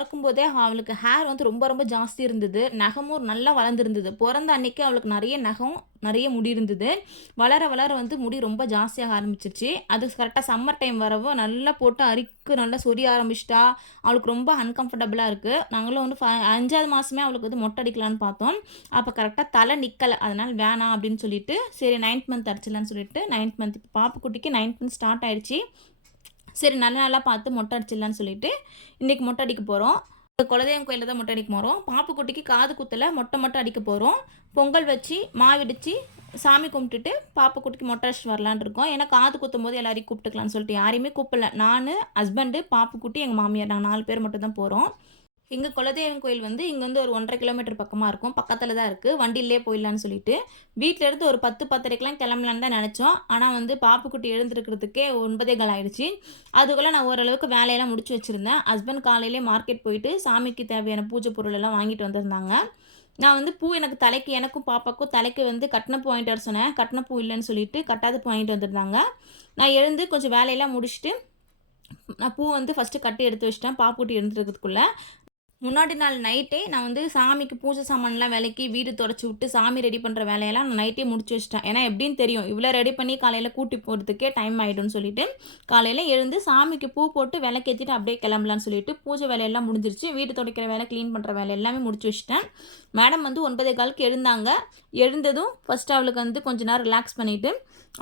பிறக்கும் போதே அவளுக்கு ஹேர் வந்து ரொம்ப ரொம்ப ஜாஸ்தி இருந்தது. நகமும் நல்லா வளர்ந்துருந்தது. பிறந்த அன்னைக்கு அவளுக்கு நிறைய நகம் நிறைய முடி இருந்தது. வளர வளர வந்து முடி ரொம்ப ஜாஸ்தியாக ஆரம்பிச்சிருச்சு. அது கரெக்டாக சம்மர் டைம் வரவோ நல்லா போட்டு அரிக்கு நல்லா சொரிய ஆரம்பிச்சிட்டா. அவளுக்கு ரொம்ப அன்கம்ஃபர்டபுளாக இருக்குது நாங்களும் வந்து ஃப- அஞ்சாவது மாதமே அவளுக்கு வந்து மொட்டை அடிக்கலான்னு பார்த்தோம். அப்போ கரெக்டாக தலை நிற்கலை அதனால் வேணாம் அப்படின்னு சொல்லிட்டு சரி நைன்த் மந்த் அடிச்சிடலான்னு சொல்லிட்டு நைன்த் மந்த் இப்போ பாப்புக்குட்டிக்கு நைன்த் மந்த் ஸ்டார்ட் ஆயிடுச்சு. சரி நல்ல நாளாக பார்த்து மொட்டை அடிச்சிடலான்னு சொல்லிட்டு இன்றைக்கி மொட்டை அடிக்க போகிறோம் குலதெய்வம் கோயிலில் தான் மொட்டை அடிக்க போகிறோம் பாப்பு குட்டிக்கு காது குத்தல மொட்டை மொட்டை அடிக்க போகிறோம் பொங்கல் வச்சு மாவிடிச்சு சாமி கும்பிட்டுட்டு பாப்புக்குட்டிக்கு மொட்டை அடிச்சுட்டு வரலான்னு இருக்கோம். ஏன்னா காது குத்தும் போது எல்லாரையும் கூப்பிட்டுக்கலாம்னு சொல்லிட்டு யாரையுமே கூப்பிடல. நான் ஹஸ்பண்டு பாப்புக்குட்டி எங்கள் மாமியார் நாங்கள் நாலு பேர் மட்டும் தான் போகிறோம் எங்கள் குலதெய்வம் கோயில் வந்து இங்கே வந்து ஒரு ஒன்றரை கிலோமீட்டர் பக்கமாக இருக்கும். பக்கத்தில் தான் இருக்குது வண்டியிலே போயிடலான்னு சொல்லிட்டு. வீட்டில் இருந்து ஒரு பத்து பத்தரைக்கெலாம் கிளம்பலான்னு தான் நினச்சோம். ஆனால் வந்து பாப்புக்குட்டி எழுந்திருக்கிறதுக்கே ஒன்பதே கால் ஆகிடுச்சு அதுக்குள்ளே நான் ஓரளவுக்கு வேலையெல்லாம் முடிச்சு வச்சுருந்தேன். ஹஸ்பண்ட் காலையிலே மார்க்கெட் போயிட்டு சாமிக்கு தேவையான பூஜை பொருள் எல்லாம் வாங்கிட்டு வந்திருந்தாங்க. நான் வந்து பூ எனக்கு தலைக்கு எனக்கும் பாப்பாக்கும் தலைக்கு வந்து கட்டின பூ வாங்கிட்டு வர சொன்னேன். கட்டின பூ இல்லைன்னு சொல்லிட்டு கட்டாத பூ வாங்கிட்டு வந்திருந்தாங்க. நான் எழுந்து கொஞ்சம் வேலையெல்லாம் முடிச்சுட்டு நான் பூ வந்து ஃபஸ்ட்டு கட்டி எடுத்து வச்சிட்டேன். பாப்புட்டி எழுந்துருக்கிறதுக்குள்ளே. முன்னாடி நாள் நைட்டே நான் வந்து சாமிக்கு பூஜை சாமான்லாம் விலைக்கு வீடு தொடச்சி விட்டு சாமி ரெடி பண்ணுற வேலையெல்லாம் நான் நைட்டே முடிச்சு வச்சிட்டேன். ஏன்னா எப்படின்னு தெரியும். இவ்வளோ ரெடி பண்ணி காலையில் கூட்டி போகிறதுக்கே டைம் ஆகிடும்னு சொல்லிட்டு காலையில் எழுந்து சாமிக்கு பூ போட்டு விளக்கேற்றிட்டு அப்படியே கிளம்பலான்னு சொல்லிட்டு பூஜை வேலையெல்லாம் முடிஞ்சிருச்சு. வீடு துடைக்கிற வேலை க்ளீன் பண்ணுற வேலை எல்லாமே முடிச்சு வச்சிட்டேன். மேடம் வந்து ஒன்பதே காலுக்கு எழுந்தாங்க. எழுந்ததும் ஃபஸ்ட்டு அவளுக்கு வந்து கொஞ்ச நேரம் ரிலாக்ஸ் பண்ணிவிட்டு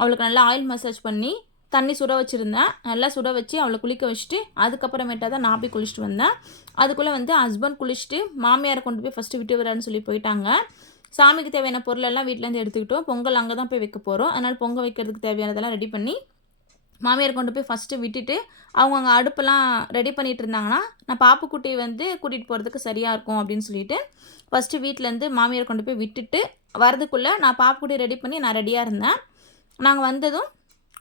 அவளுக்கு நல்லா ஆயில் மசாஜ் பண்ணி தண்ணி சுட வச்சுருந்தேன். நல்லா சுட வச்சு அவளை குளிக்க வச்சுட்டு அதுக்கப்புறமேட்டா தான் நான் போய் குளிச்சுட்டு வந்தேன். அதுக்குள்ளே வந்து ஹஸ்பண்ட் குளிச்சுட்டு மாமியாரை கொண்டு போய் ஃபஸ்ட்டு விட்டு வரான்னு சொல்லி போயிட்டாங்க. சாமிக்கு தேவையான பொருளெல்லாம் வீட்டிலேருந்து எடுத்துக்கிட்டோம். பொங்கல் அங்கே தான் போய் வைக்க போகிறோம் அதனால் பொங்கல் வைக்கிறதுக்கு தேவையானதெல்லாம் ரெடி பண்ணி மாமியார் கொண்டு போய் ஃபஸ்ட்டு விட்டுட்டு அவங்க அங்கே அடுப்பெல்லாம் ரெடி பண்ணிட்டு இருந்தாங்கன்னா நான் பாப்புக்குட்டி வந்து கூட்டிகிட்டு போகிறதுக்கு சரியாக இருக்கும் அப்படின்னு சொல்லிட்டு ஃபஸ்ட்டு வீட்டிலேருந்து மாமியார் கொண்டு போய் விட்டுட்டு வரதுக்குள்ளே நான் பாப்புக்குட்டி ரெடி பண்ணி நான் ரெடியாக இருந்தேன். நாங்கள் வந்ததும்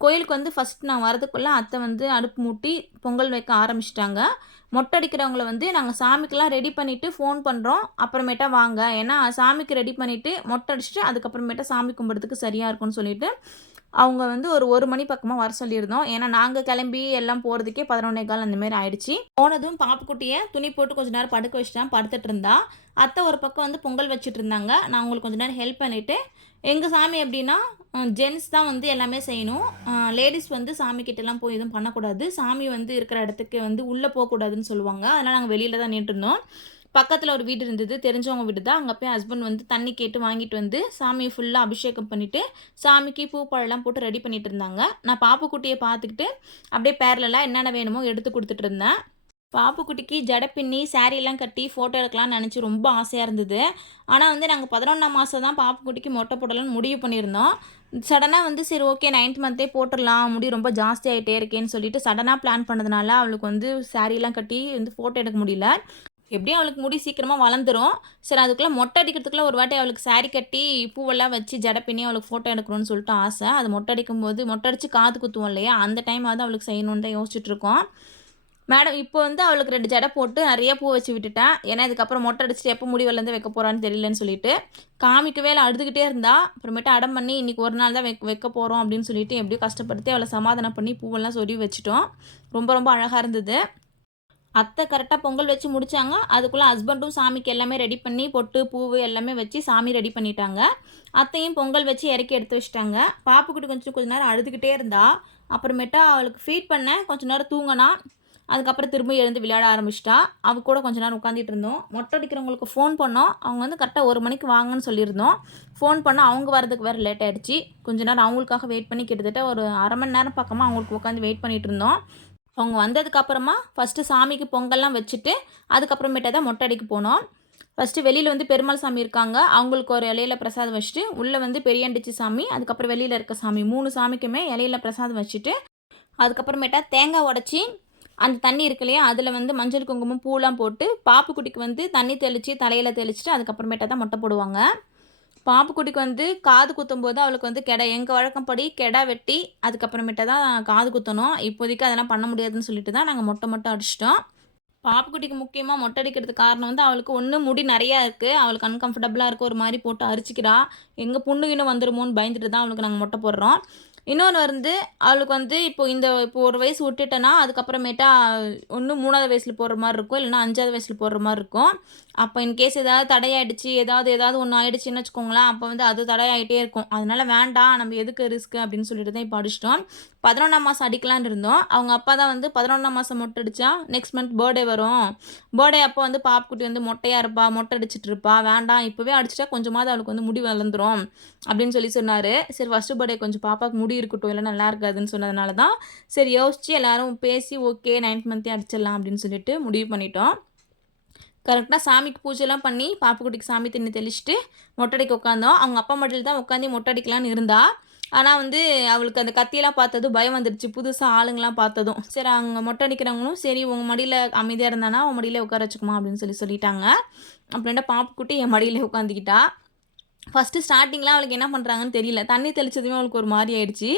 கோயிலுக்கு வந்து ஃபஸ்ட் நான் வரதுக்குள்ளே அத்தை வந்து அடுப்பு மூட்டி பொங்கல் வைக்க ஆரம்பிச்சிட்டாங்க. மொட்டை அடிக்கிறவங்கள வந்து நாங்கள் சாமிக்கெலாம் ரெடி பண்ணிவிட்டு ஃபோன் பண்ணுறோம் அப்புறமேட்டா வாங்க. ஏன்னா சாமிக்கு ரெடி பண்ணிவிட்டு மொட்டை அடிச்சுட்டு அதுக்கப்புறமேட்டா சாமி கும்பிட்றதுக்கு சரியாக இருக்கும்னு சொல்லிட்டு அவங்க வந்து ஒரு ஒரு மணி பக்கமாக வர சொல்லியிருந்தோம். ஏன்னா நாங்கள் கிளம்பி எல்லாம் போகிறதுக்கே பதினொன்னே கால் அந்த மாதிரி ஆயிடுச்சு. போனதும் பாப்புக்குட்டியை துணி போட்டு கொஞ்ச நேரம் படுக்க வச்சுட்டேன் படுத்துட்டு இருந்தா. அத்தை ஒரு பக்கம் வந்து பொங்கல் வச்சுட்டு இருந்தாங்க. நான் உங்களுக்கு கொஞ்ச நேரம் ஹெல்ப் பண்ணிவிட்டு எங்கள் சாமி எப்படின்னா ஜென்ஸ் தான் வந்து எல்லாமே செய்யணும். லேடிஸ் வந்து சாமி கிட்டலாம் போய் எதுவும் பண்ணக்கூடாது. சாமி வந்து இருக்கிற இடத்துக்கு வந்து உள்ளே போகக்கூடாதுன்னு சொல்லுவாங்க. அதனால் நாங்கள் வெளியில் தான் நின்றுருந்தோம் பக்கத்தில் ஒரு வீடு இருந்தது தெரிஞ்சவங்க வீடு தான். அங்கே போய் ஹஸ்பண்ட் வந்து தண்ணி கேட்டு வாங்கிட்டு வந்து சாமியை ஃபுல்லாக அபிஷேகம் பண்ணிவிட்டு சாமிக்கு பூ பழம்லாம் போட்டு ரெடி பண்ணிட்டு இருந்தாங்க. நான் பாப்புக்குட்டியை பார்த்துக்கிட்டு அப்படியே பேரலெல்லாம் என்னென்ன வேணுமோ எடுத்து கொடுத்துட்டு இருந்தேன். பாப்புக்குட்டிக்கு ஜடை பின்னி சாரீலாம் கட்டி ஃபோட்டோ எடுக்கலாம்னு நினச்சி ரொம்ப ஆசையாக இருந்தது. ஆனால் வந்து நாங்கள் பதினொன்றாம் மாதம் தான் பாப்புக்குட்டிக்கு மொட்டை போடலாம்னு முடிவு பண்ணியிருந்தோம். சடனாக வந்து சரி ஓகே நைன்த் மந்த்தே போட்டுடலாம். முடி ரொம்ப ஜாஸ்தி ஆகிட்டே இருக்கேன்னு சொல்லிட்டு சடனாக பிளான் பண்ணதுனால அவளுக்கு வந்து சாரீலாம் கட்டி வந்து ஃபோட்டோ எடுக்க முடியல. எப்படியும் அவளுக்கு முடி சீக்கிரமாக வளர்ந்துரும். சரி அதுக்குள்ளே மொட்டை அடிக்கிறதுக்குள்ள ஒரு வாட்டி அவளுக்கு சாரி கட்டி பூவெல்லாம் வச்சு ஜடை பின்னி அவளுக்கு ஃபோட்டோ எடுக்கணும்னு சொல்லிட்டு ஆசை. அது மொட்டை அடிக்கும் போது மொட்டை அடித்து காது குத்துவோம் இல்லையா? அந்த டைமாவது அவளுக்கு செய்யணும்னு தான் யோசிச்சுட்டு இருக்கோம். மேடம் இப்போ வந்து அவளுக்கு ரெண்டு ஜடை போட்டு நிறைய பூ வச்சு விட்டுட்டேன். ஏன்னா இதுக்கப்புறம் மொட்டை அடிச்சுட்டு எப்போ முடிவுலேருந்து வைக்க போகிறான்னு தெரியலன்னு சொல்லிட்டு காமிக்கவே இல்லை அழுதுகிட்டே இருந்தா. அப்புறமேட்டு அடம் பண்ணி இன்றைக்கி ஒரு நாள் தான் வைக்க வைக்க போகிறோம் அப்படின்னு சொல்லிட்டு எப்படியோ கஷ்டப்படுத்தி அவளை சமாதானம் பண்ணி பூவெல்லாம் சொல்லி வச்சுட்டோம். ரொம்ப ரொம்ப அழகாக இருந்தது. அத்தை கரெக்டாக பொங்கல் வச்சு முடிச்சாங்க. அதுக்குள்ளே ஹஸ்பண்டும் சாமிக்கு எல்லாமே ரெடி பண்ணி பொட்டு பூவு எல்லாமே வச்சு சாமி ரெடி பண்ணிட்டாங்க. அத்தையும் பொங்கல் வச்சு இறக்கி எடுத்து வச்சிட்டாங்க. பாப்புக்கிட்ட கொஞ்சம் கொஞ்ச நேரம் அழுதுகிட்டே இருந்தா அப்புறமேட்டா அவளுக்கு ஃபீட் பண்ணேன் கொஞ்ச நேரம் தூங்கினா அதுக்கப்புறம் திரும்ப எழுந்து விளையாட ஆரம்பிச்சிட்டா. அவ கூட கொஞ்ச நேரம் உட்காந்துட்டு இருந்தோம். மொட்டை அடிக்கிறவங்களுக்கு ஃபோன் பண்ணோம். அவங்க வந்து கரெக்டாக ஒரு மணிக்கு வாங்கன்னு சொல்லியிருந்தோம். ஃபோன் பண்ணால் அவங்க வரதுக்கு வேறு லேட் ஆகிடுச்சு கொஞ்ச நேரம் அவங்களுக்காக வெயிட் பண்ணி கிட்டத்தட்ட ஒரு அரை மணி நேரம் பக்கமாக அவங்களுக்கு உட்காந்து வெயிட் பண்ணிகிட்டு இருந்தோம். அவங்க வந்ததுக்கப்புறமா ஃபஸ்ட்டு சாமிக்கு பொங்கல்லாம் வச்சுட்டு அதுக்கப்புறமேட்டா தான் மொட்டை அடிக்க போனோம். ஃபஸ்ட்டு வெளியில் வந்து பெருமாள் சாமி இருக்காங்க. அவங்களுக்கு ஒரு இலையில பிரசாதம் வச்சுட்டு உள்ளே வந்து பெரியாண்டிச்சி சாமி அதுக்கப்புறம் வெளியில் இருக்க சாமி மூணு சாமிக்குமே இலையில பிரசாதம் வச்சுட்டு அதுக்கப்புறமேட்டா தேங்காய் உடச்சி அந்த தண்ணி இருக்கு இல்லையா அதில் வந்து மஞ்சள் குங்குமம் பூலாம் போட்டு பாப்புக்குட்டிக்கு வந்து தண்ணி தெளித்து தலையில் தெளிச்சிட்டு அதுக்கப்புறமேட்டா தான் மொட்டை போடுவாங்க. பாப்புக்குட்டிக்கு வந்து காது குத்தும் போது அவளுக்கு வந்து கெடா எங்கள் வழக்கப்படி கெடா வெட்டி அதுக்கப்புறமேட்டா தான் காது குத்தணும். இப்போதைக்கு அதெல்லாம் பண்ண முடியாதுன்னு சொல்லிட்டு தான் நாங்கள் மொட்டை மட்டும் அடிச்சிட்டோம். பாப்புக்குட்டிக்கு முக்கியமாக மொட்டை அடிக்கிறதுக்கு காரணம் வந்து அவளுக்கு ஒன்று முடி நிறையா இருக்குது அவளுக்கு அன்கம்ஃபர்டபுளாக இருக்குது ஒரு மாதிரி போட்டு அரிச்சிக்கிறா. எங்கள் புண்ணு வந்துருமோன்னு பயந்துட்டு தான் அவளுக்கு நாங்கள் மொட்டை போடுறோம். இன்னொன்று வந்து அவளுக்கு வந்து இப்போ இந்த இப்போ ஒரு வயசு விட்டுட்டேன்னா அதுக்கப்புறமேட்டா ஒன்று மூணாவது வயசில் போடுற மாதிரி இருக்கும் இல்லைன்னா அஞ்சாவது வயசில் போடுற மாதிரி இருக்கும். அப்போ இன்கேஸ் ஏதாவது தடையாயிடுச்சு ஏதாவது ஏதாவது ஒன்று ஆயிடுச்சுன்னு வச்சுக்கோங்களேன் அப்போ வந்து அது தடையாயிட்டே இருக்கும். அதனால வேண்டாம் நம்ம எதுக்கு ரிஸ்க்கு அப்படின்னு சொல்லிட்டு தான் இப்போ அடிச்சிட்டோம். பதினொன்றாம் மாதம் அடிக்கலான்னு இருந்தோம். அவங்க அப்பா தான் வந்து பதினொன்றாம் மாதம் மொட்டை அடித்தா நெக்ஸ்ட் மந்த் பர்த்டே வரும். பர்த்டே அப்போ வந்து பாப்புக்குட்டி வந்து மொட்டையாக இருப்பா மொட்டை அடிச்சிட்டு இருப்பா. வேண்டாம் இப்போவே அடிச்சிட்டா கொஞ்சமாவது அவளுக்கு வந்து முடி வளர்ந்துரும் அப்படின்னு சொல்லி சொன்னார். சரி ஃபஸ்ட்டு பர்த்டே கொஞ்சம் பாப்பாவுக்கு முடி இருக்கட்டும் இல்லை நல்லா இருக்காதுன்னு சொன்னதுனால தான் சரி யோசிச்சு எல்லாரும் பேசி ஓகே நைன்த் மந்த்தே அடிச்சிடலாம் அப்படின்னு சொல்லிட்டு முடிவு பண்ணிட்டோம். கரெக்டாக சாமிக்கு பூஜைலாம் பண்ணி பாப்புக்குட்டிக்கு சாமி தண்ணி தெளிச்சுட்டு மொட்டடிக்கு உட்காந்தோம். அவங்க அப்பா மட்டில் தான் உட்காந்து மொட்டடிக்கலான்னு இருந்தா ஆனால் வந்து அவளுக்கு அந்த கத்தியெல்லாம் பார்த்ததும் பயம் வந்துடுச்சு புதுசாக ஆளுங்களாம் பார்த்ததும். சரி அவங்க மொட்டை அடிக்கிறவங்களும் சரி உங்கள் மடியில் அமைதியாக இருந்தானா உன் மடியில் உட்கார வச்சுக்குமா அப்படின்னு சொல்லி சொல்லிட்டாங்க. அப்படின்ட்டு பாப்புக்குட்டி என் மடியில் உட்காந்துக்கிட்டா ஃபஸ்ட்டு ஸ்டார்டிங்லாம் அவளுக்கு என்ன பண்ணுறாங்கன்னு தெரியல. தண்ணி தெளிச்சதுமே அவளுக்கு ஒரு மாதிரி ஆயிடுச்சு.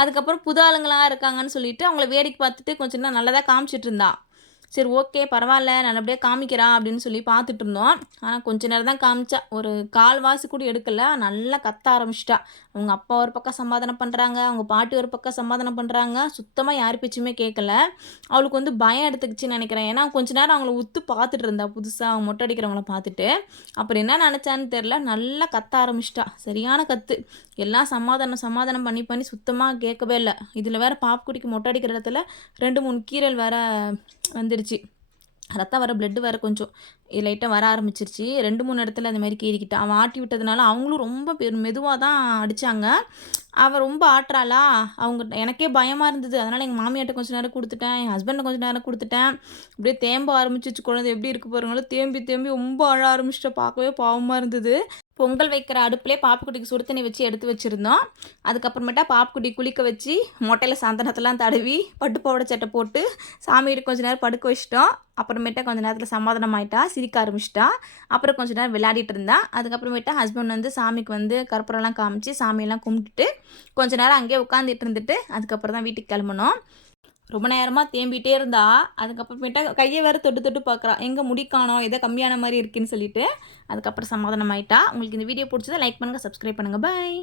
அதுக்கப்புறம் புது ஆளுங்களாக இருக்காங்கன்னு சொல்லிட்டு அவங்கள வேடிக்கை பார்த்துட்டு கொஞ்சம் நேரம் நல்லதாக காமிச்சிட்டு இருந்தா. சரி ஓகே பரவாயில்ல நல்லபடியாக காமிக்கிறா அப்படின்னு சொல்லி பார்த்துட்டு இருந்தோம். ஆனால் கொஞ்ச நேரம் தான் காமிச்சா. ஒரு கால் வாசி கூட எடுக்கல. நல்லா கத்த ஆரம்பிச்சிட்டா. அவங்க அப்பா ஒரு பக்கம் சமாதானம் பண்ணுறாங்க அவங்க பாட்டி ஒரு பக்கம் சமாதானம் பண்ணுறாங்க சுத்தமாக யார் பேச்சுமே கேட்கல அவளுக்கு வந்து பயம் எடுத்துக்கிச்சுன்னு நினைக்கிறேன். ஏன்னா கொஞ்ச நேரம் அவங்கள உத்து பார்த்துட்டு இருந்தா புதுசாக அவங்க மொட்டை அடிக்கிறவங்கள பார்த்துட்டு. அப்புறம் என்ன நினச்சான்னு தெரில நல்லா கத்த ஆரம்பிச்சிட்டா. சரியான கத்து. எல்லாம் சமாதானம் சமாதானம் பண்ணி பண்ணி சுத்தமாக கேட்கவே இல்லை. இதில் வேறு பாப்குடிக்கு மொட்டை அடிக்கிற இடத்துல ரெண்டு மூணு கீரல் வேற வந்துடுச்சு ரத்தம் வர பிளட்டு வேறு கொஞ்சம் லைட்டாக வர ஆரம்பிச்சிருச்சு. ரெண்டு மூணு இடத்துல அந்த மாதிரி கீறிக்கிட்டா அவன் ஆட்டி விட்டதுனால அவங்களும் ரொம்ப பெரு மெதுவாக தான் அடித்தாங்க அவள் ரொம்ப ஆட்டுறாளா? அவங்க எனக்கே பயமாக இருந்தது. அதனால் எங்கள் மாமியாட்ட கொஞ்சம் நேரம் கொடுத்துட்டேன். என் ஹஸ்பண்டை கொஞ்சம் நேரம் கொடுத்துட்டேன். அப்படியே தேம்ப ஆரம்பிச்சிச்சு குழந்தை எப்படி இருக்க போகிறாங்களோ தேம்பி தேம்பி ரொம்ப அழ ஆரம்பிச்சிட்ட. பார்க்கவே பாவமாக இருந்தது. பொங்கல் வைக்கிற அடுப்புலேயே பாப்புக்குட்டிக்கு சுடு தண்ணி வச்சு எடுத்து வச்சுருந்தோம். அதுக்கப்புறமேட்டா பாப்புக்குட்டி குளிக்க வச்சு மொட்டையில் சந்தனத்தெல்லாம் தடவி பட்டு போட சட்டை போட்டு சாமிகிட்ட கொஞ்ச நேரம் படுக்க வச்சிட்டோம். அப்புறமேட்டா கொஞ்ச நேரத்தில் சமாதானம் ஆகிட்டா சிரிக்க ஆரம்பிச்சிட்டா. அப்புறம் கொஞ்ச நேரம் விளையாடிட்டு இருந்தா. அதுக்கப்புறமேட்டா ஹஸ்பண்ட் வந்து சாமிக்கு வந்து கற்பூரம்லாம் காமிச்சு சாமியெல்லாம் கும்பிட்டுட்டு கொஞ்ச நேரம் அங்கேயே உட்காந்துட்டு இருந்துட்டு அதுக்கப்புறம் தான் வீட்டுக்கு கிளம்பணும் ரொம்ப நேரமாக தேம்பிகிட்டே இருந்தா அதுக்கப்புறமேட்டா கையை வேறு தொட்டு தொட்டு பார்க்குறா எங்கே முடிக்கானோம் எதோ கம்மியான மாதிரி இருக்குன்னு சொல்லிட்டு அதுக்கப்புறம் சமாதானம் ஆயிட்டா உங்களுக்கு இந்த வீடியோ பிடிச்சதை லைக் பண்ணுங்கள் சப்ஸ்கிரைப் பண்ணுங்கள் பாய்